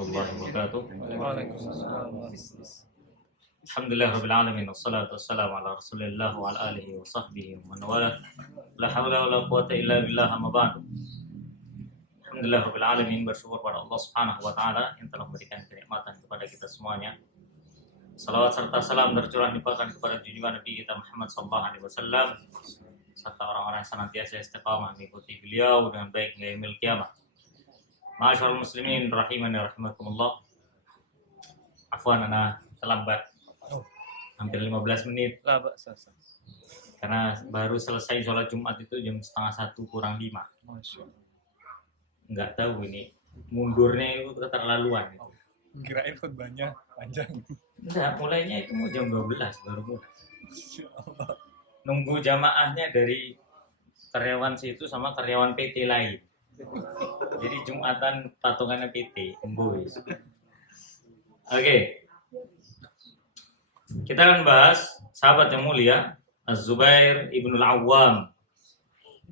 warahmatullahi wabarakatuh. Waalaikumsalam. Alhamdulillah rabbil alamin wassalatu wassalamu ala Rasulillah wa ala alihi wa sahbihi wa man wala. La haula wala quwata illa billah, amma ba'du. Alhamdulillah rabbil alamin, bersyukur pada Allah Subhanahu wa taala yang telah memberikan kenikmatan kepada kita semuanya. Salawat serta salam tercurah limpahkan kepada junjungan Nabi kita Muhammad sallallahu alaihi wasallam serta orang-orang yang senantiasa istiqamah mengikuti beliau dengan baik hingga yaumil qiyamah. Ma'asyiral muslimin rahimani rahimakumullah. Afwan, ana terlambat hampir 15 menit karena baru selesai sholat Jumat itu jam 12:30 kurang 5. Nggak tahu ini mundurnya itu keterlaluan gitu. Kirain khutbahnya panjang. Enggak, mulainya itu mau jam 12 baru mulai. Nunggu jamaahnya dari karyawan situ sama karyawan PT lain. Jadi Jumatan patungannya PT, emboy. Oke. Kita akan bahas sahabat yang mulia Az-Zubair ibnul Awwam.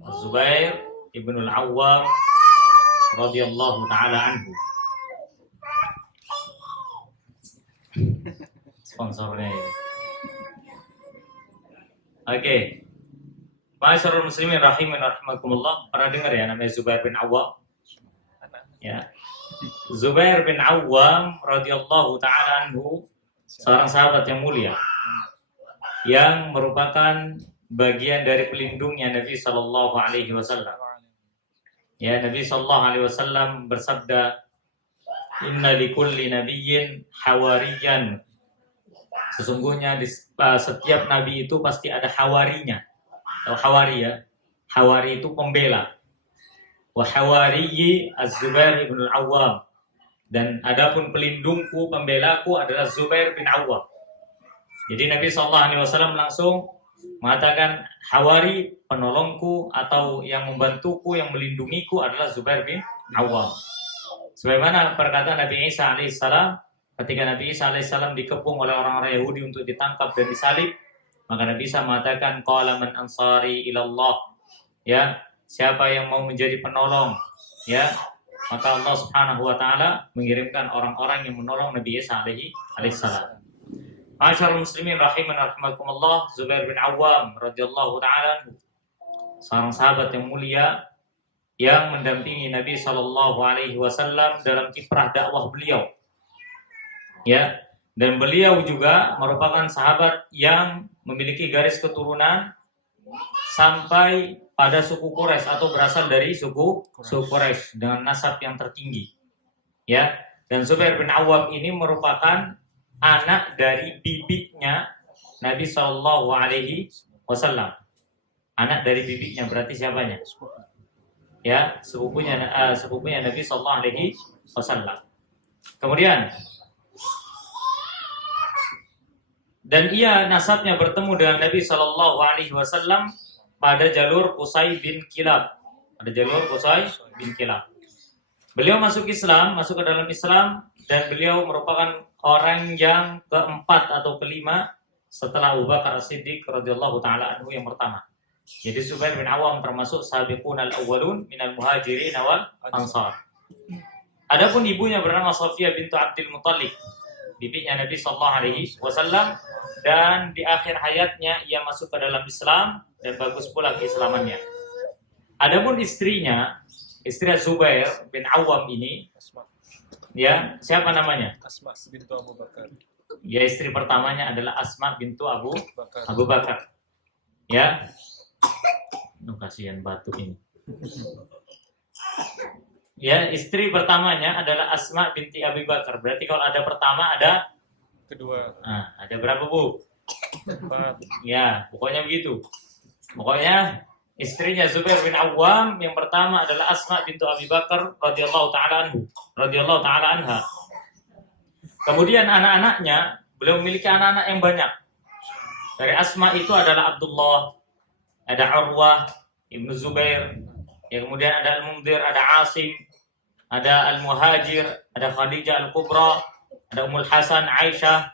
Az-Zubair ibnul Awwam radhiyallahu taala anhu. Sponsornya ini. Oke. Ma'asyiral muslimin rahimin rahimakumullah. Pernah dengar ya namanya Zubair bin Awwam? Ya. Zubair bin Awwam radhiyallahu taala anhu seorang sahabat yang mulia yang merupakan bagian dari pelindungnya Nabi sallallahu alaihi wasallam. Ya, Nabi sallallahu alaihi wasallam bersabda, "Inna likulli nabiyyin hawariyan." Sesungguhnya di setiap nabi itu pasti ada hawarinya. Atau hawari ya. Hawari itu pembela. Wa hawariyi Az-Zubair ibn al-Awwam. Dan adapun pelindungku, pembelaku adalah Zubair bin Awwam. Jadi Nabi SAW langsung mengatakan hawari, penolongku atau yang membantuku, yang melindungiku adalah Zubair bin Awwam. Sebagaimana perkataan Nabi Isa alaihissalam ketika Nabi Isa alaihissalam dikepung oleh orang-orang Yahudi untuk ditangkap dan disalib, maka Nabi Isa mengatakan qala man ansari ilallah, ya, siapa yang mau menjadi penolong, ya, maka Allah Subhanahu wa taala mengirimkan orang-orang yang menolong Nabi Isa alaihissalam. Ma'asyiral muslimin rahiman rahimakumullah. Zubair bin Awwam radhiyallahu taala seorang sahabat yang mulia yang mendampingi Nabi sallallahu alaihi wasallam dalam kiprah dakwah beliau. Ya, dan beliau juga merupakan sahabat yang memiliki garis keturunan sampai pada suku Quraisy atau berasal dari suku Quraisy dengan nasab yang tertinggi. Ya, dan Zubair bin Awwam ini merupakan anak dari bibiknya Nabi sallallahu alaihi wasallam. Anak dari bibiknya berarti siapanya? Ya, sepupunya Nabi sallallahu alaihi wasallam. Kemudian dan ia nasabnya bertemu dengan Nabi Shallallahu Alaihi Wasallam pada jalur Qusay bin Kilab. Pada jalur Qusay bin Kilab. Beliau masuk ke dalam Islam, dan beliau merupakan orang yang keempat atau kelima setelah Abu Bakar As-Siddiq radhiyallahu taala anhu yang pertama. Jadi Zubair bin Awwam termasuk sabiqun al-awwalun minal muhajirin wal ansar. Adapun ibunya bernama Safiyah bintu Abdul Muttalib, bibinya Nabi Sallallahu Alaihi Wasallam, dan di akhir hayatnya ia masuk ke dalam Islam dan bagus pula keislamannya. Adapun istrinya, istri Zubair bin Awwam ini, ya, siapa namanya? Asma bintu Abu Bakar. Ya, istri pertamanya adalah Asma bintu Abu Bakar. Ya, kasihan batu ini. Ya, istri pertamanya adalah Asma binti Abi Bakar. Berarti kalau ada pertama ada Kedua. Nah, ada berapa, Bu? 4. Ya, pokoknya begitu. Pokoknya istrinya Zubair bin Awwam yang pertama adalah Asma bintu Abi Bakar radhiyallahu taala anha. Kemudian anak-anaknya, beliau memiliki anak-anak yang banyak. Dari Asma itu adalah Abdullah, ada Urwah ibnu Zubair, yang kemudian ada Al-Mundhir, ada Asim, ada Al-Muhajir, ada Khadijah Al-Kubra, ada Ummul Hasan, Aisyah,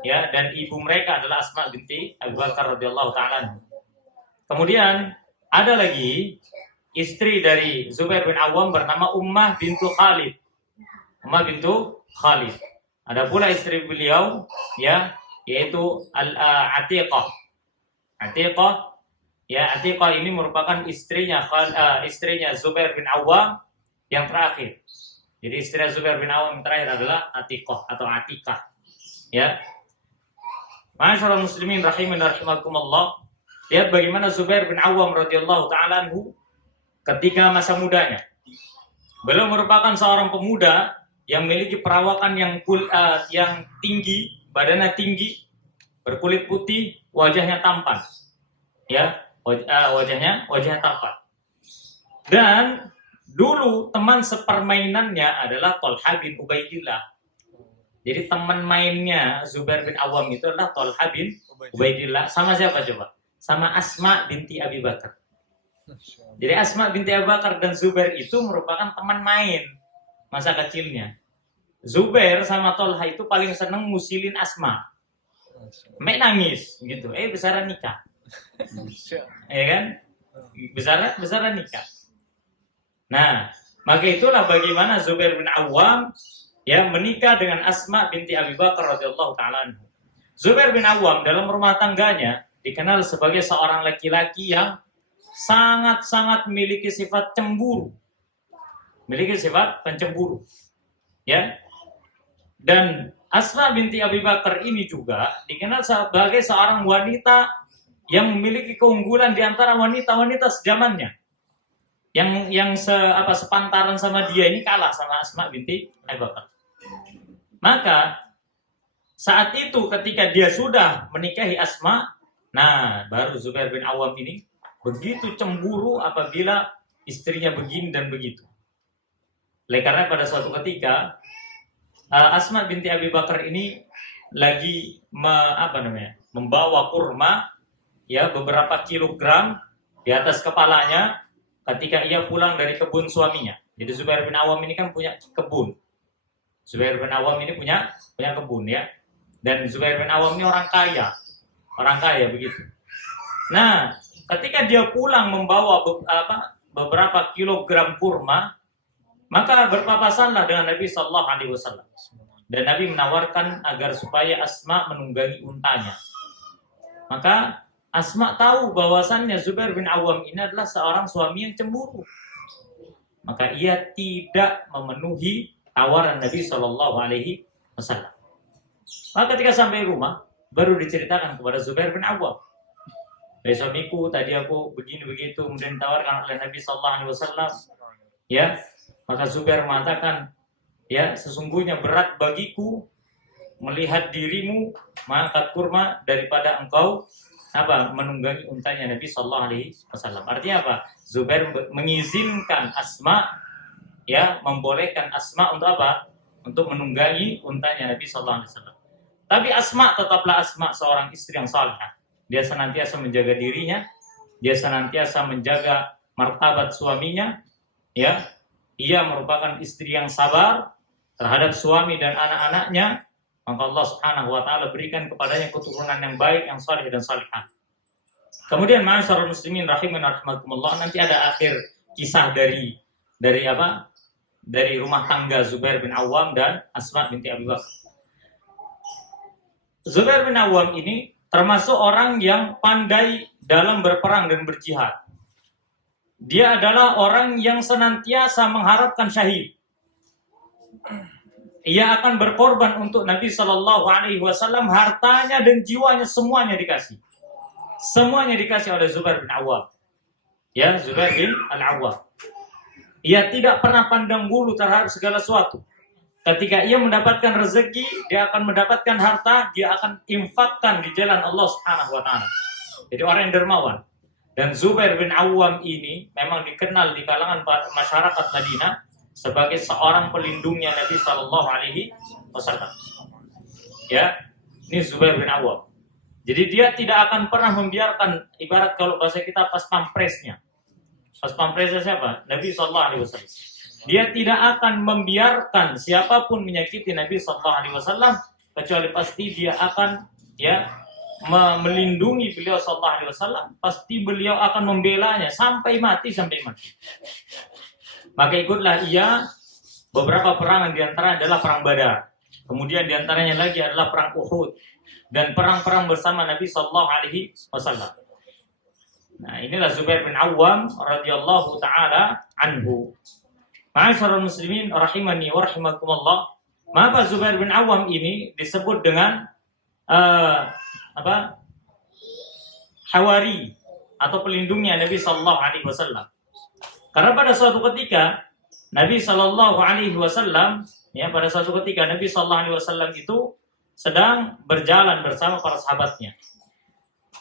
ya, dan ibu mereka adalah Asma binti Abu Bakar radhiyallahu taala. Kemudian ada lagi istri dari Zubair bin Awwam bernama Ummah bintu Khalid. Ummah bintu Khalid. Ada pula istri beliau, ya, yaitu Atiqah. Atiqah ini merupakan istrinya Zubair bin Awam yang terakhir. Jadi istri Zubair bin Awam yang terakhir adalah Atiqah atau Atikah. Ya. Ma'asyiral muslimin rahimin rahimakumullah. Lihat bagaimana Zubair bin Awam radhiyallahu taala anhu ketika masa mudanya. Beliau merupakan seorang pemuda yang memiliki perawakan yang tinggi, badannya tinggi, berkulit putih, wajahnya tampan. Ya, wajahnya tampan. Dan dulu teman sepermainannya adalah Thalhah bin Ubaidillah. Jadi teman mainnya Zubair bin Awam itu adalah Thalhah bin Ubaidillah. Sama siapa coba? Sama Asma binti Abi Bakar. Jadi Asma binti Abi Bakar dan Zubair itu merupakan teman main masa kecilnya. Zubair sama Thalhah itu paling seneng musilin Asma. Mek nangis gitu. Besaran nikah. Ya kan? Besaran nikah. Nah, maka itulah bagaimana Zubair bin Awam ya menikah dengan Asma binti Abi Bakar radhiyallahu taala anhu. Zubair bin Awam dalam rumah tangganya dikenal sebagai seorang laki-laki yang sangat-sangat memiliki sifat cemburu. Memiliki sifat pencemburu. Ya. Dan Asma binti Abi Bakar ini juga dikenal sebagai seorang wanita yang memiliki keunggulan di antara wanita-wanita sejamannya. Yang sepantaran sama dia ini kalah sama Asma binti Abi Bakar. Maka saat itu ketika dia sudah menikahi Asma, nah baru Zubair bin Awam ini begitu cemburu apabila istrinya begini dan begitu. Karena pada suatu ketika Asma binti Abi Bakar ini lagi membawa kurma ya beberapa kilogram di atas kepalanya ketika ia pulang dari kebun suaminya. Jadi Zubair bin Awam ini kan punya kebun. Zubair bin Awam ini punya kebun ya. Dan Zubair bin Awam ini orang kaya begitu. Nah, ketika dia pulang membawa beberapa kilogram kurma, maka berpapasanlah dengan Nabi Sallallahu Alaihi Wasallam. Dan Nabi menawarkan agar supaya Asma menunggangi untanya. Maka Asma tahu bahwasannya Zubair bin Awam ini adalah seorang suami yang cemburu. Maka ia tidak memenuhi tawaran Nabi Sallallahu Alaihi Wasallam. Maka ketika sampai rumah, baru diceritakan kepada Zubair bin Awam. Suamiku tadi aku begini begitu, kemudian ditawarkan oleh Nabi Sallallahu Alaihi Wasallam. Ya, maka Zubair mengatakan, ya sesungguhnya berat bagiku melihat dirimu mengangkat kurma daripada engkau menunggangi untanya Nabi Sallallahu Alaihi Wasallam. Artinya apa? Zubair mengizinkan Asma, ya membolehkan Asma untuk apa? Untuk menunggangi untanya Nabi Sallallahu Alaihi Wasallam. Tapi Asma tetaplah Asma seorang istri yang salihah. Dia senantiasa menjaga dirinya, dia senantiasa menjaga martabat suaminya, ya. Ia merupakan istri yang sabar terhadap suami dan anak-anaknya. Maka Allah Subhanahu wa taala berikan kepadanya keturunan yang baik, yang saleh dan salihah. Kemudian ma'asyiral muslimin rahiman rahimakumullah, nanti ada akhir kisah dari rumah tangga Zubair bin Awam dan Asma binti Abi Bakar. Zubair bin Awam ini termasuk orang yang pandai dalam berperang dan berjihad. Dia adalah orang yang senantiasa mengharapkan syahid. Ia akan berkorban untuk Nabi Sallallahu Alaihi Wasallam, hartanya dan jiwanya semuanya dikasih. Semuanya dikasih oleh Zubair bin Awam. Ya, Zubair bin Al-Awwam. Ia tidak pernah pandang bulu terhadap segala sesuatu. Ketika ia mendapatkan rezeki, dia akan mendapatkan harta, dia akan infakkan di jalan Allah Subhanahu wa taala. Jadi orang yang dermawan. Dan Zubair bin Awam ini memang dikenal di kalangan masyarakat Madinah sebagai seorang pelindungnya Nabi Sallallahu Alaihi Wasallam. Ya, ini Zubair bin Awam. Jadi dia tidak akan pernah membiarkan, ibarat kalau bahasa kita pas pampresnya. Pas pampresnya siapa? Nabi Sallallahu Alaihi Wasallam. Dia tidak akan membiarkan siapapun menyakiti Nabi Sallallahu Alaihi Wasallam, kecuali pasti dia akan melindungi beliau Sallallahu Alaihi Wasallam. Pasti beliau akan membelanya sampai mati. Maka ikutlah ia beberapa perangan di antara adalah perang Badar. Kemudian di antaranya lagi adalah perang Uhud dan perang-perang bersama Nabi sallallahu alaihi wasallam. Nah, inilah Zubair bin Awam radhiyallahu taala anhu. Ma'asyiral muslimin rahimani wa rahimakumullah. Maka Zubair bin Awam ini disebut dengan Hawari atau pelindungnya Nabi sallallahu alaihi wasallam. Karena pada suatu ketika Nabi sallallahu alaihi wasallam pada suatu ketika Nabi sallallahu alaihi wasallam itu sedang berjalan bersama para sahabatnya.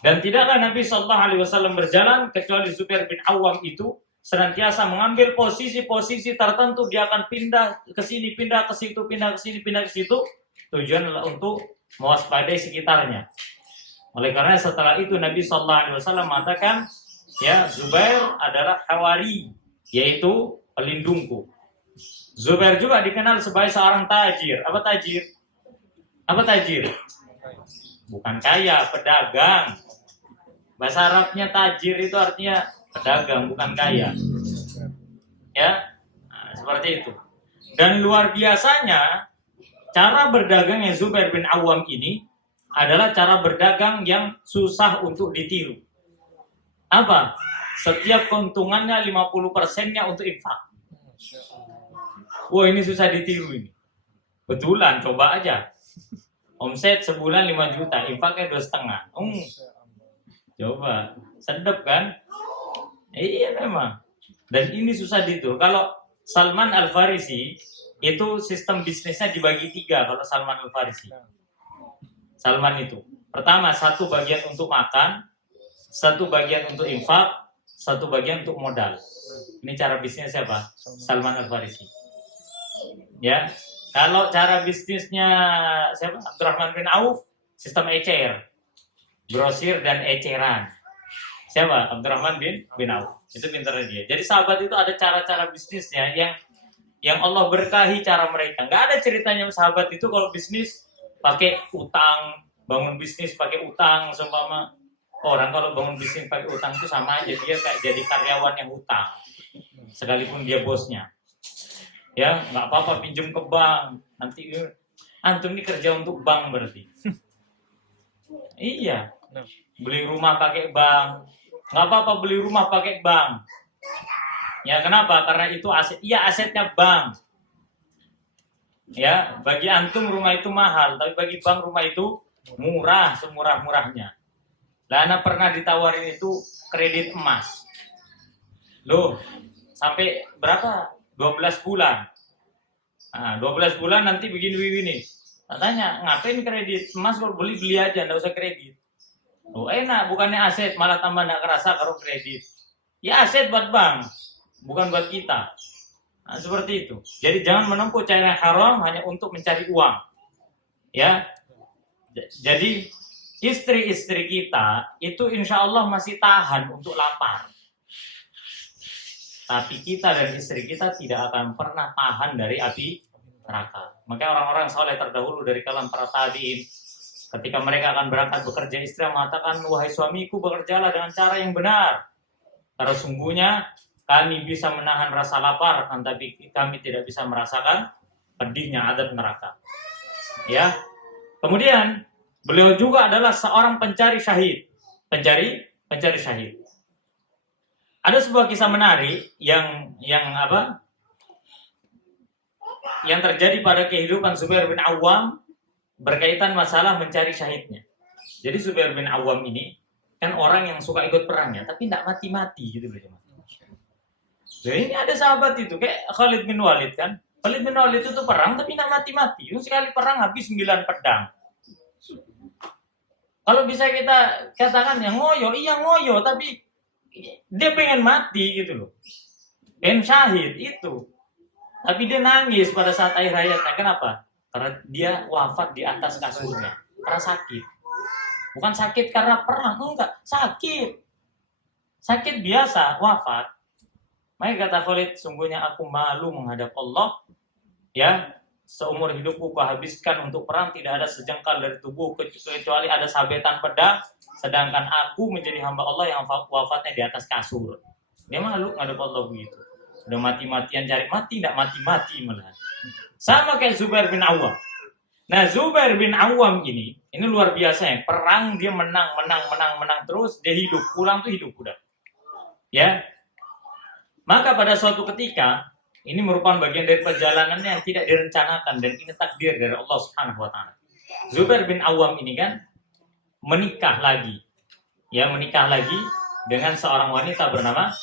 Dan tidaklah Nabi sallallahu alaihi wasallam berjalan kecuali Zubair bin Awam itu senantiasa mengambil posisi-posisi tertentu. Dia akan pindah ke sini, pindah ke situ, pindah ke sini, pindah ke situ. Tujuan adalah untuk mewaspadai sekitarnya. Oleh karena setelah itu Nabi sallallahu alaihi wasallam mengatakan, ya, Zubair adalah hawari, yaitu pelindungku. Zubair juga dikenal sebagai seorang tajir. Apa tajir? Apa tajir? Bukan kaya, pedagang. Bahasa Arabnya tajir itu artinya pedagang, bukan kaya. Ya, nah, seperti itu. Dan luar biasanya cara berdagangnya Zubair bin Awam ini adalah cara berdagang yang susah untuk ditiru. Apa? Setiap keuntungannya 50%-nya untuk infak. Wah, ini susah ditiru ini. Betulan, coba aja. Omset sebulan 5 juta, infaknya 2,5. Coba, sedep kan? Iya memang. Dan ini susah ditiru. Kalau Salman Al-Farisi itu sistem bisnisnya dibagi 3 kalau Salman Al-Farisi. Salman itu. Pertama, 1 bagian untuk makan, 1 bagian untuk infak, 1 bagian untuk modal. Ini cara bisnisnya siapa? Salman Al-Farisi. Ya. Kalau cara bisnisnya siapa? Abdurrahman bin Auf, sistem ecer. Grosir dan eceran. Siapa? Abdurrahman bin Auf. Itu pintarnya dia. Jadi sahabat itu ada cara-cara bisnisnya yang Allah berkahi cara mereka. Nggak ada ceritanya sahabat itu kalau bisnis pakai utang, bangun bisnis pakai utang, seumpama orang kalau bangun bisnis pakai utang itu sama aja, dia kayak jadi karyawan yang utang, sekalipun dia bosnya. Ya, nggak apa-apa pinjam ke bank, nanti antum ini kerja untuk bank berarti. Iya, beli rumah pakai bank, nggak apa-apa beli rumah pakai bank. Ya, kenapa? Karena itu aset, iya asetnya bank. Ya, bagi antum rumah itu mahal, tapi bagi bank rumah itu murah, semurah-murahnya. Lah, anak pernah ditawarin itu kredit emas. Loh, sampai berapa? 12 bulan. Nah, 12 bulan nanti begini-begini. Tanya, ngapain kredit emas kalau beli aja, enggak usah kredit. Oh, enak, bukannya aset, malah tambah enggak kerasa kalau kredit. Ya aset buat bank, bukan buat kita. Nah, seperti itu. Jadi jangan menempuh cara yang haram hanya untuk mencari uang. Ya. Jadi istri-istri kita itu insya Allah masih tahan untuk lapar. Tapi kita dan istri kita tidak akan pernah tahan dari api neraka. Maka orang-orang soleh terdahulu dari kalangan para tabi'in, ketika mereka akan berangkat bekerja, istri mengatakan, wahai suamiku, bekerjalah dengan cara yang benar. Karena sungguhnya kami bisa menahan rasa lapar, tapi kami tidak bisa merasakan pedihnya azab neraka. Ya. Kemudian beliau juga adalah seorang pencari syahid. Pencari syahid. Ada sebuah kisah menarik yang terjadi pada kehidupan Zubair bin Awam berkaitan masalah mencari syahidnya. Jadi Zubair bin Awam ini kan orang yang suka ikut perangnya, tapi tidak mati-mati gitu loh. Jadi ini ada sahabat itu kayak Khalid bin Walid kan. Khalid bin Walid itu perang tapi tidak mati-mati. Sekali perang habis 9 pedang. Kalau bisa kita katakan yang ngoyo, tapi dia pengen mati gitu loh. Pengen syahid itu. Tapi dia nangis pada saat akhir hayatnya. Kenapa? Karena dia wafat di atas kasurnya. Karena sakit. Bukan sakit karena perang, enggak. Sakit biasa, wafat. Maka kata Khalid, sungguhnya aku malu menghadap Allah. Ya, seumur hidupku kuhabiskan untuk perang, tidak ada sejengkal dari tubuh kecuali ada sabetan pedang. Sedangkan aku menjadi hamba Allah yang wafatnya di atas kasur. Dia malu menghadap Allah begitu. Udah mati-matian cari mati, tidak mati-mati malah. Sama kayak Zubair bin Awam. Nah, Zubair bin Awam ini luar biasa ya. Perang dia menang terus, dia hidup. Pulang tuh hidup udah. Ya. Maka pada suatu ketika, ini merupakan bagian dari perjalanannya yang tidak direncanakan dan ini takdir dari Allah Subhanahu wa taala. Zubair bin Awam ini kan menikah lagi. Ya, menikah lagi dengan seorang wanita bernama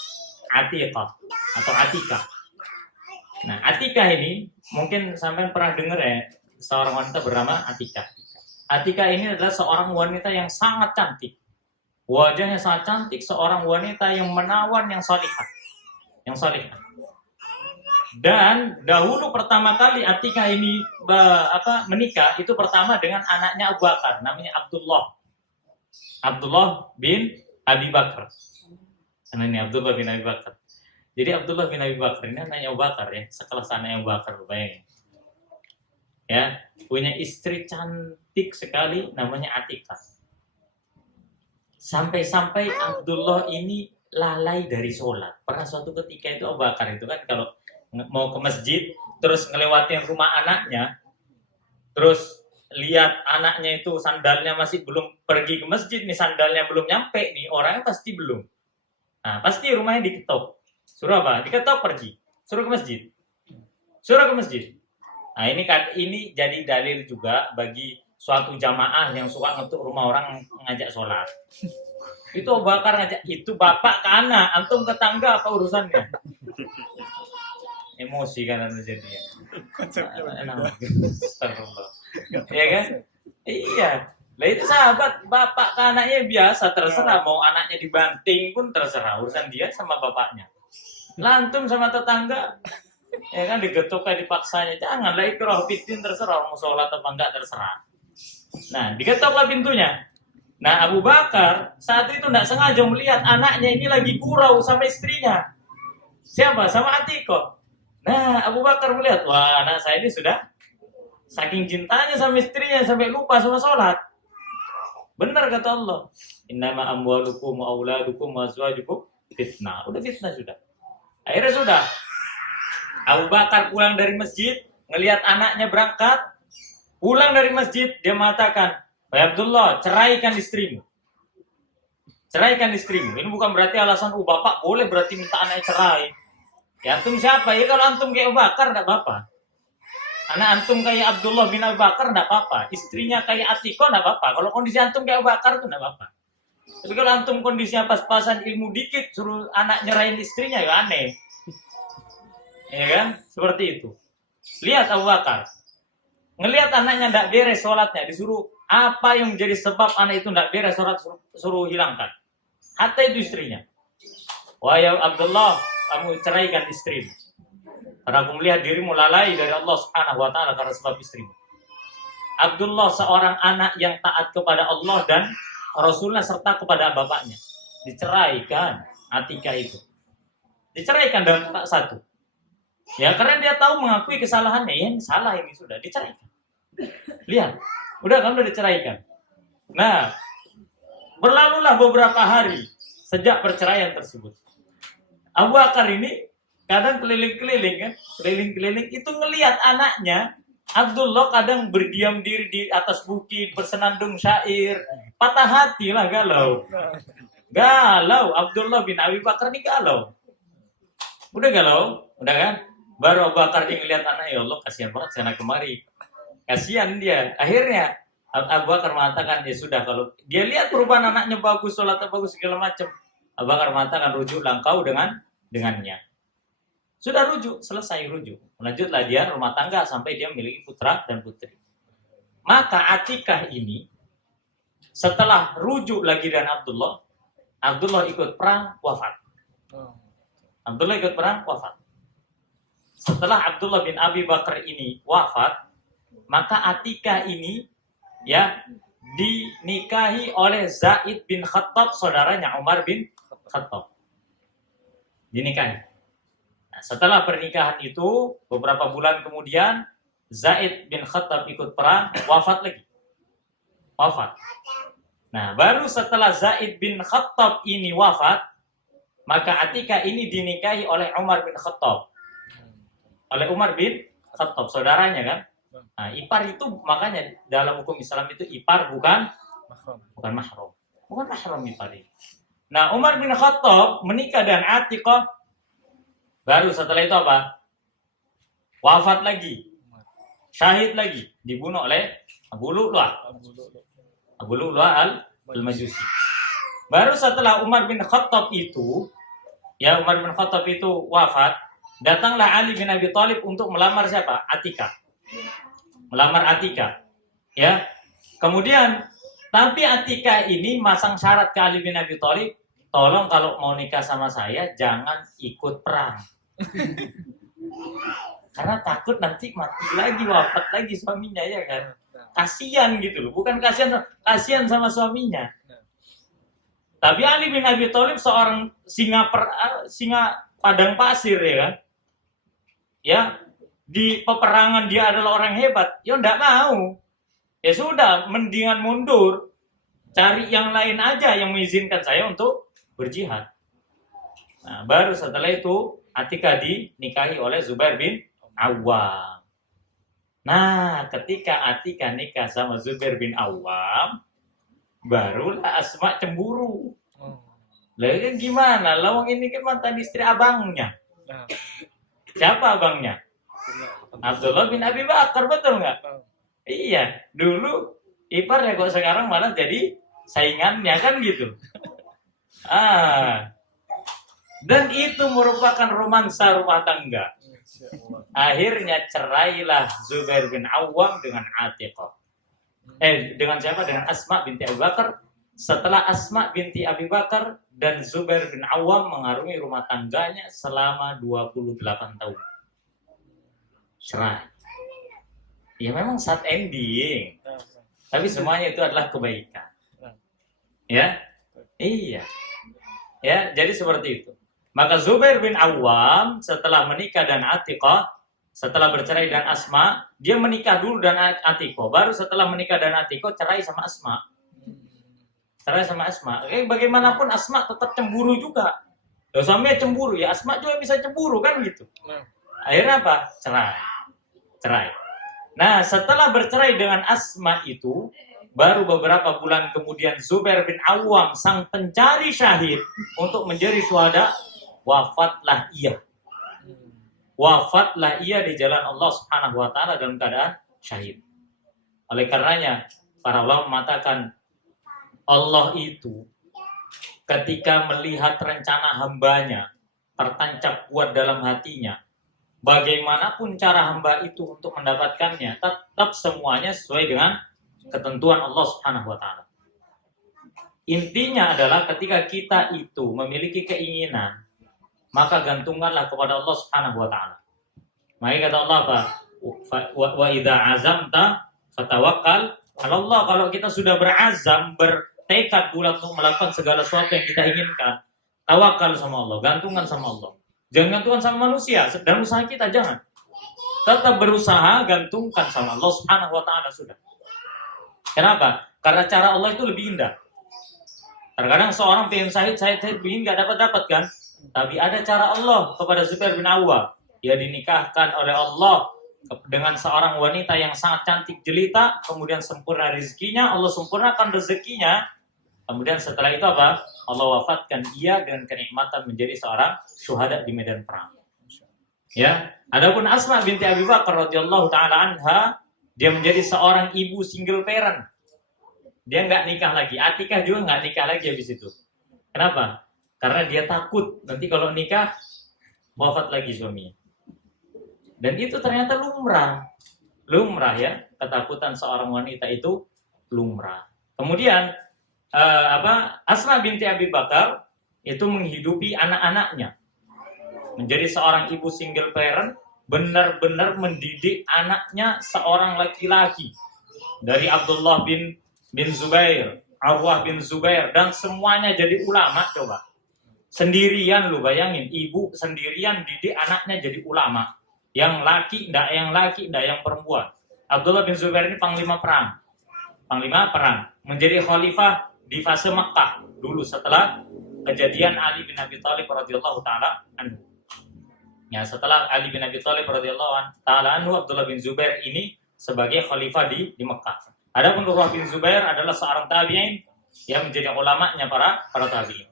Atiqah atau Atikah. Nah, Atikah ini mungkin sampai pernah dengar ya, seorang wanita bernama Atikah. Atikah ini adalah seorang wanita yang sangat cantik. Wajahnya sangat cantik, seorang wanita yang menawan, yang salihah. Yang salihah. Dan dahulu pertama kali Atikah ini menikah itu pertama dengan anaknya Abu Bakar, namanya Abdullah. Abdullah bin Abi Bakar. Karena ini Abdullah bin Abi Bakar. Jadi Abdullah bin Abi Bakar ini anaknya Abu Bakar ya, sekelas anaknya Abu Bakar, bayangin. Ya, punya istri cantik sekali namanya Atikah. Sampai-sampai Abdullah ini lalai dari sholat. Pernah suatu ketika itu Abu Bakar itu kan kalau mau ke masjid, terus ngelewatin rumah anaknya, terus lihat anaknya itu sandalnya masih belum pergi ke masjid nih, sandalnya belum nyampe nih, orangnya pasti belum. Nah, pasti rumahnya diketok. Suruh apa? Diketok pergi. Suruh ke masjid. Suruh ke masjid. Nah, ini jadi dalil juga bagi suatu jamaah yang suka ngetuk rumah orang ngajak sholat. Itu Abu Bakar ngajak, itu bapak ke anak, antum ke tangga apa urusannya? Emosi kan anda jadinya. Konsepnya Iya kan? Iya. Lah itu sahabat, bapak ke anaknya biasa, terserah mau anaknya dibanting pun terserah, urusan dia sama bapaknya. Lantum sama tetangga, ya kan digetuk kayak dipaksanya, janganlah ikrah fitin, terserah mau sholat apa enggak terserah. Nah, digetoklah pintunya. Nah, Abu Bakar saat itu tidak sengaja melihat anaknya ini lagi gurau sama istrinya. Siapa? Sama Atiqah. Nah, Abu Bakar melihat, wah anak saya ini sudah saking cintanya sama istrinya sampai lupa sama sholat. Benar kata Allah. Innama amwalukum wa auladukum wa azwajukum fitnah. Udah fitnah sudah. Akhirnya sudah. Abu Bakar pulang dari masjid, ngelihat anaknya berangkat, pulang dari masjid, dia mengatakan, "Wahai Abdullah, ceraikan istrimu." Ceraikan istrimu. Ini bukan berarti alasan, bapak boleh berarti minta anaknya cerai. Ya antum siapa? Ya kalau antum kayak Abu Bakar enggak apa-apa. Anak antum kayak Abdullah bin Abu Bakar enggak apa-apa. Istrinya kayak Atiqah enggak apa-apa. Kalau kondisi antum kayak Abu Bakar itu enggak apa-apa. Tapi kalau antum kondisinya pas-pasan ilmu dikit suruh anak nyerahin istrinya ya aneh. Ya kan? Seperti itu. Lihat Abu Bakar. Ngelihat anaknya enggak beres sholatnya, disuruh apa yang menjadi sebab anak itu enggak beres sholat, suruh hilangkan. Hatta itu istrinya. Wahai Abdullah, kamu ceraikan istrimu. Karena aku melihat dirimu lalai dari Allah Subhanahu wa taala karena sebab istrimu. Abdullah seorang anak yang taat kepada Allah dan Rasulnya serta kepada bapaknya. Diceraikan Atikah itu. Diceraikan dalam tak satu. Ya karena dia tahu mengakui kesalahannya. Ya ini salah ini sudah diceraikan. Lihat. Udah kan udah diceraikan. Nah, berlalulah beberapa hari sejak perceraian tersebut. Abu Bakar ini kadang keliling-keliling kan, keliling-keliling itu ngelihat anaknya Abdullah kadang berdiam diri di atas bukit bersenandung syair, patah hati lah galau. Galau Abdullah bin Abi Bakar ini galau. Udah galau, udah kan? Baru Abu Bakar dia ngelihat anaknya, ya Allah kasihan banget sana kemari. Kasihan dia. Akhirnya Abu Bakar mengatakan ya sudah kalau dia lihat perubahan anaknya bagus, sholatnya bagus segala macam. Abu Bakar mengatakan rujuklah engkau dengannya. Sudah rujuk, selesai rujuk. Lanjutlah dia rumah tangga sampai dia memiliki putra dan putri. Maka Atikah ini setelah rujuk lagi dengan Abdullah ikut perang wafat. Abdullah ikut perang wafat. Setelah Abdullah bin Abi Bakar ini wafat, maka Atikah ini ya dinikahi oleh Zaid bin Khattab, saudaranya Umar bin Khattab. Dinikahi. Nah, setelah pernikahan itu, beberapa bulan kemudian, Zaid bin Khattab ikut perang, wafat lagi. Wafat. Nah, baru setelah Zaid bin Khattab ini wafat, Maka Atikah ini dinikahi oleh Umar bin Khattab. Oleh Umar bin Khattab, saudaranya kan. Nah, ipar itu makanya dalam hukum Islam itu ipar bukan mahram. Bukan mahram ipar itu. Nah, Umar bin Khattab menikah dengan Atikah. Baru setelah itu apa? Wafat lagi. Syahid lagi. Dibunuh oleh Abu Lu'lu'ah al-Majusi. Baru setelah Umar bin Khattab itu wafat, datanglah Ali bin Abi Thalib untuk melamar siapa? Atikah. Melamar Atikah. Ya. Kemudian, tapi Atikah ini masang syarat ke Ali bin Abi Thalib, tolong kalau mau nikah sama saya jangan ikut perang. Karena takut nanti mati lagi, wafat lagi suaminya, ya kan? Kasihan gitu loh, bukan kasihan sama suaminya. Tapi Ali bin Abi Thalib seorang singa padang pasir, ya kan? Ya, di peperangan dia adalah orang hebat, ya enggak mau. Ya sudah, mendingan mundur, cari yang lain aja yang mengizinkan saya untuk berjihad. Nah, baru setelah itu Atikah dinikahi oleh Zubair bin Awam. Nah, ketika Atikah nikah sama Zubair bin Awam, barulah Asma cemburu. Lah kan gimana? Lawang ini kan mantan istri abangnya. Siapa abangnya? Abdullah bin Abi Bakar, betul nggak? Iya, dulu ipar ya, kok sekarang malah jadi saingannya kan gitu. Dan itu merupakan romansa rumah tangga. Akhirnya cerailah Zubair bin Awam dengan Atikah. Dengan siapa? Dengan Asma binti Abi Bakar. Setelah Asma binti Abi Bakar dan Zubair bin Awam mengarungi rumah tangganya selama 28 tahun. Cerai. Ya memang sad ending. Tapi semuanya itu adalah kebaikan. Ya? Iya. Ya, jadi seperti itu. Maka Zubair bin Awam setelah menikah dan Atikah, setelah bercerai dan Asma, dia menikah dulu dan Atikah. Baru setelah menikah dan Atikah cerai sama Asma. Cerai sama Asma. Bagaimanapun Asma tetap cemburu juga. Loh, suaminya cemburu, ya Asma juga bisa cemburu kan gitu. Akhirnya apa? Cerai. Nah, setelah bercerai dengan Asma itu, baru beberapa bulan kemudian Zubair bin Awam, sang pencari syahid untuk menjadi syuhada, wafatlah ia di jalan Allah Subhanahu wa taala dalam keadaan syahid. Oleh karenanya para ulama mengatakan Allah itu ketika melihat rencana hambanya tertancap kuat dalam hatinya, bagaimanapun cara hamba itu untuk mendapatkannya, tetap semuanya sesuai dengan ketentuan Allah Subhanahu wa taala. Intinya adalah ketika kita itu memiliki keinginan, maka gantungkanlah kepada Allah Subhanahu wa taala. Maka kata Allah apa? Wa idza azamta fatawakkal 'ala Allah. Kalau kita sudah berazam, bertekad bulat untuk melakukan segala sesuatu yang kita inginkan, tawakal sama Allah, gantungkan sama Allah. Jangan gantungkan sama manusia, dalam usaha kita jangan. Tetap berusaha, gantungkan sama Allah Subhanahu wa taala sudah. Kenapa? Karena cara Allah itu lebih indah. Terkadang seorang pengen syahid begini nggak dapat kan? Tapi ada cara Allah kepada Zubair bin Awam. Dia dinikahkan oleh Allah dengan seorang wanita yang sangat cantik jelita, kemudian sempurna rezekinya, Allah sempurnakan rezekinya. Kemudian setelah itu apa? Allah wafatkan dia dengan kenikmatan menjadi seorang syuhada di medan perang. Ya. Adapun Asma binti Abi Bakar radhiyallahu taala anha, dia menjadi seorang ibu single parent. Dia nggak nikah lagi. Atikah juga nggak nikah lagi habis itu. Kenapa? Karena dia takut nanti kalau nikah wafat lagi suaminya. Dan itu ternyata lumrah ya, ketakutan seorang wanita itu lumrah. Kemudian Asma binti Abi Bakar itu menghidupi anak-anaknya, menjadi seorang ibu single parent, benar-benar mendidik anaknya seorang laki-laki dari Abdullah bin Zubair, Arwah bin Zubair, dan semuanya jadi ulama. Coba sendirian, lu bayangin, ibu sendirian didik anaknya jadi ulama, yang laki, ndak yang perempuan. Abdullah bin Zubair ini panglima perang, menjadi khalifah di fase Makkah dulu setelah kejadian Ali bin Abi Thalib radhiyallahu taala anhu. Ya, setelah Ali bin Abi Thalib radhiyallahu taala anhu, Abdullah bin Zubair ini sebagai khalifah di Mekah. Adapun Urwah bin Zubair adalah seorang tabi'in yang menjadi ulamanya para tabi'in.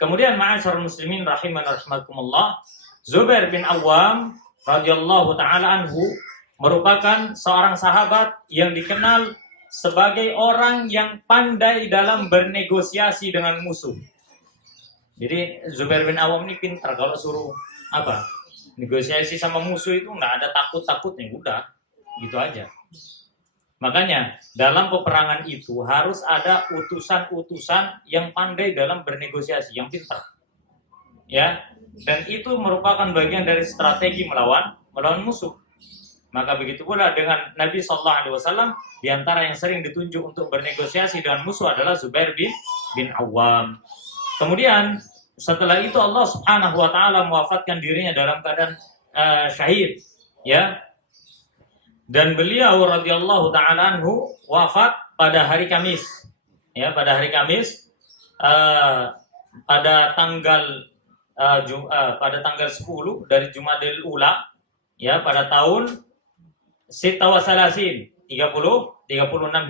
Kemudian ma'asyarul muslimin rahimakumullah, Zubair bin Awam radhiyallahu taala anhu merupakan seorang sahabat yang dikenal sebagai orang yang pandai dalam bernegosiasi dengan musuh. Jadi Zubair bin Awam ini pintar kalau suruh negosiasi sama musuh itu nggak ada takut-takutnya, udah gitu aja. Makanya dalam peperangan itu harus ada utusan-utusan yang pandai dalam bernegosiasi, yang pintar. Ya, dan itu merupakan bagian dari strategi melawan musuh. Maka begitu pula dengan Nabi SAW, di antara yang sering ditunjuk untuk bernegosiasi dengan musuh adalah Zubair bin Awam. Kemudian setelah itu Allah Subhanahu wa taala mewafatkan dirinya dalam keadaan syahid, ya. Dan beliau radhiyallahu taala anhu wafat pada hari Kamis. Ya, pada hari Kamis pada tanggal 10 dari Jumadil Ula, ya, pada tahun Sitawasalasin 36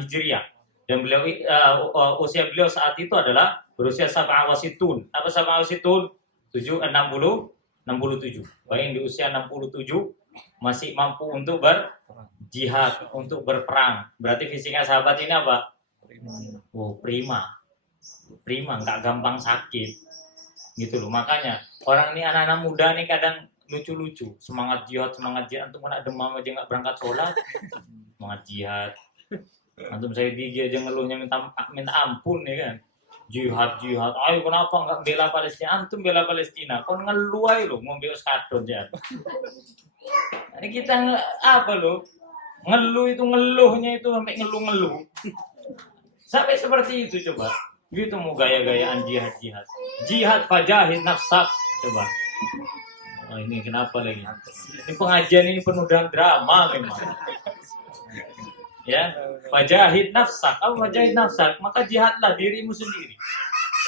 Hijriah. Dan beliau usia beliau saat itu adalah berusia sab'awasitun. Apa sab'awasitun? 67. Bayang di usia 67 masih mampu untuk berjihad, untuk berperang. Berarti fisiknya sahabat ini apa? Prima, nggak gampang sakit. Gitu loh. Makanya orang ini, anak-anak muda nih kadang lucu-lucu, semangat jihad. Antum kena demam aja nggak berangkat sholat, semangat jihad. Antum saya gigi aja ngeluhnya minta ampun, ya kan? Jihad. Ayo kenapa nggak bela Palestina? Antum bela Palestina, kon ngeluh aja lo, mau bela skadron ya. Ini kita ngeluh itu, ngeluhnya itu sampai ngeluh. Sampai seperti itu coba. Gitu mau gaya-gayaan jihad. Jihad fajahid nafsak, coba. Oh, ini kenapa lagi? Ini pengajian ini penuh dengan drama memang. Ya, fajahid nafsak. Apa fajahid nafsak? Maka jihadlah dirimu sendiri.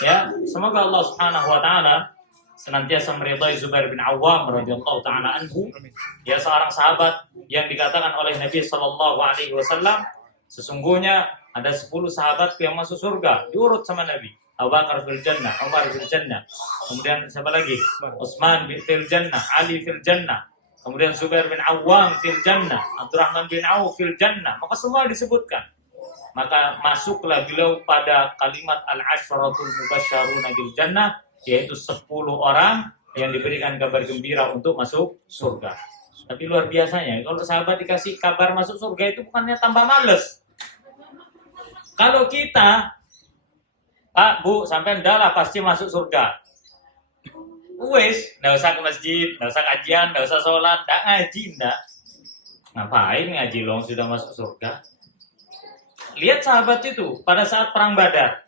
Ya, semoga Allah Subhanahu wa taala senantiasa meridai Zubair bin Awam radhiyallahu taala anhu, ya, seorang sahabat yang dikatakan oleh Nabi sallallahu alaihi wasallam, sesungguhnya ada 10 sahabat yang masuk surga, diurut sama Nabi. Abu Bakar fil jannah, Umar fil jannah. Kemudian siapa lagi? Utsman fil jannah, Ali fil jannah. Kemudian Zubair bin Awam fil jannah, Abdurrahman bin Auf fil jannah. Maka semua disebutkan. Maka masuklah beliau pada kalimat al-asyratul mubasysyaruna bil jannah, yaitu 10 orang yang diberikan kabar gembira untuk masuk surga. Tapi luar biasanya, kalau sahabat dikasih kabar masuk surga itu bukannya tambah males. Kalau kita, Pak, Bu, sampai ndalah pasti masuk surga. Wes, nggak usah ke masjid, nggak usah kajian, nggak usah sholat, nggak ngaji, nggak. Ngapain ngaji loh sudah masuk surga? Lihat sahabat itu pada saat perang Badar.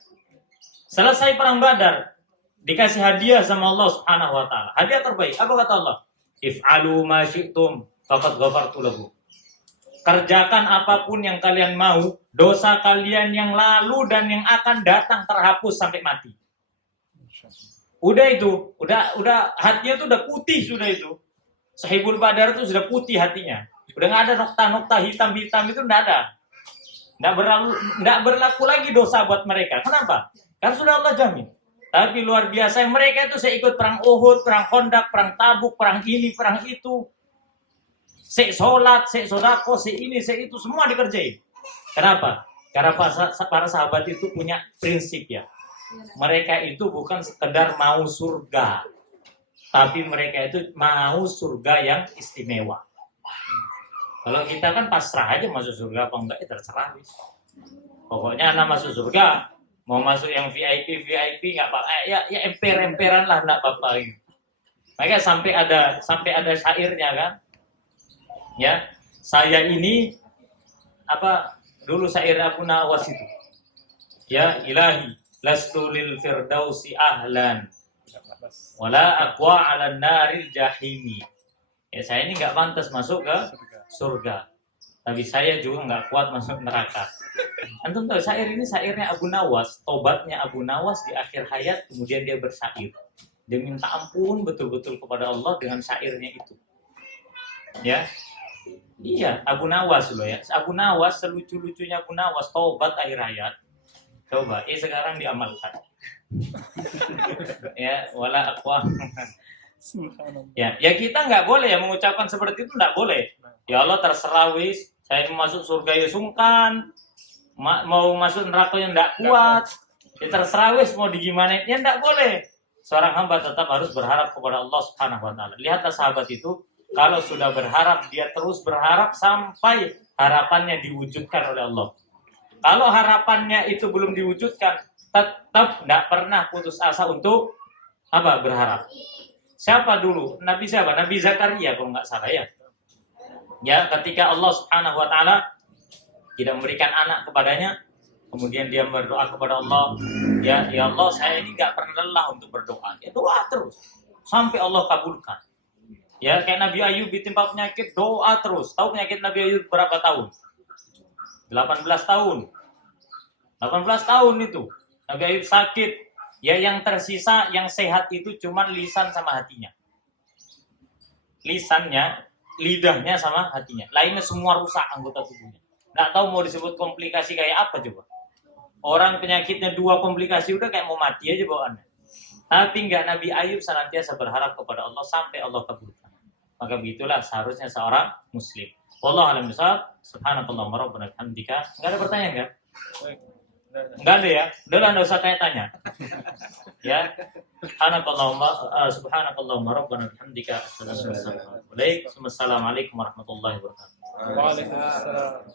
Selesai perang Badar, dikasih hadiah sama Allah Subhanahu wa taala. Hadiah terbaik. Apa kata Allah? If'alu ma syi'tum faqad ghafartu lakum. Kerjakan apapun yang kalian mau, dosa kalian yang lalu dan yang akan datang terhapus sampai mati. Udah itu, udah hatinya tuh udah putih sudah itu. Sahibul Badar itu sudah putih hatinya. Udah nggak ada nokta-nokta hitam-hitam itu nggak ada. Nggak berlaku lagi dosa buat mereka. Kenapa? Karena sudah Allah jamin. Tapi luar biasa, mereka itu saya ikut perang Uhud, perang Khandaq, perang Tabuk, perang ini, perang itu. Saya sholat, saya sodako, saya ini, saya itu, semua dikerjain. Kenapa? Karena para sahabat itu punya prinsip, ya. Mereka itu bukan sekedar mau surga, tapi mereka itu mau surga yang istimewa. Kalau kita kan pasrah aja masuk surga apa enggak, ya terserah. Pokoknya anak masuk surga, mau masuk yang VIP nggak apa-apa, ya emperan lah nggak apa-apa. Makanya sampai ada syairnya kan, ya, saya ini dulu syair Abu Nawas itu, ya, ilahi lastu lil firdausi ahlan wala aqwa 'ala naril jahimi. Ya, saya ini nggak pantas masuk ke surga, tapi saya juga nggak kuat masuk neraka. Antum tahu syair ini syairnya Abu Nawas, tobatnya Abu Nawas di akhir hayat, kemudian dia bersyair. Dia minta ampun betul-betul kepada Allah dengan syairnya itu. Ya. Iya, Abu Nawas loh ya. Abu Nawas, selucu-lucunya Abu Nawas, tobat akhir hayat. Coba, sekarang diamalkan. Ya, wala aqwa. Ya kita nggak boleh ya mengucapkan seperti itu, nggak boleh. Ya Allah terserah wis, saya mau masuk surga ya sungkan, mau masuk neraka yang nggak kuat. Ya terserah wis mau digimana, ya nggak boleh. Seorang hamba tetap harus berharap kepada Allah Subhanahu Wa Taala. Lihatlah sahabat itu, kalau sudah berharap dia terus berharap sampai harapannya diwujudkan oleh Allah. Kalau harapannya itu belum diwujudkan, tetap tidak pernah putus asa untuk apa? Berharap. Siapa dulu? Nabi siapa? Nabi Zakaria kalau nggak salah ya. Ya, ketika Allah Subhanahu Wa Taala tidak memberikan anak kepadanya, kemudian dia berdoa kepada Allah, ya Allah, saya ini nggak pernah lelah untuk berdoa. Ya doa terus sampai Allah kabulkan. Ya, kayak Nabi Ayub ditimpa penyakit, doa terus. Tahu penyakit Nabi Ayub berapa tahun? 18 tahun. 18 tahun itu. Nabi Ayub sakit. Ya yang tersisa, yang sehat itu cuma lisan sama hatinya. Lisannya, lidahnya sama hatinya. Lainnya semua rusak anggota tubuhnya. Nggak tahu mau disebut komplikasi kayak apa coba. Orang penyakitnya 2 komplikasi udah kayak mau mati aja bawaannya. Tapi enggak, Nabi Ayub senantiasa berharap kepada Allah sampai Allah kabulkan. Maka begitulah seharusnya seorang muslim. Wallahu a'lam bishawab. Subhanakallahumma rabbana bihamdika. Enggak ada pertanyaan kan? Enggak ada ya? Udah lah, enggak usah tanya-tanya. Ya. Subhanakallahumma rabbana bihamdika. Assalamualaikum warahmatullahi wabarakatuh. Waalaikumsalam.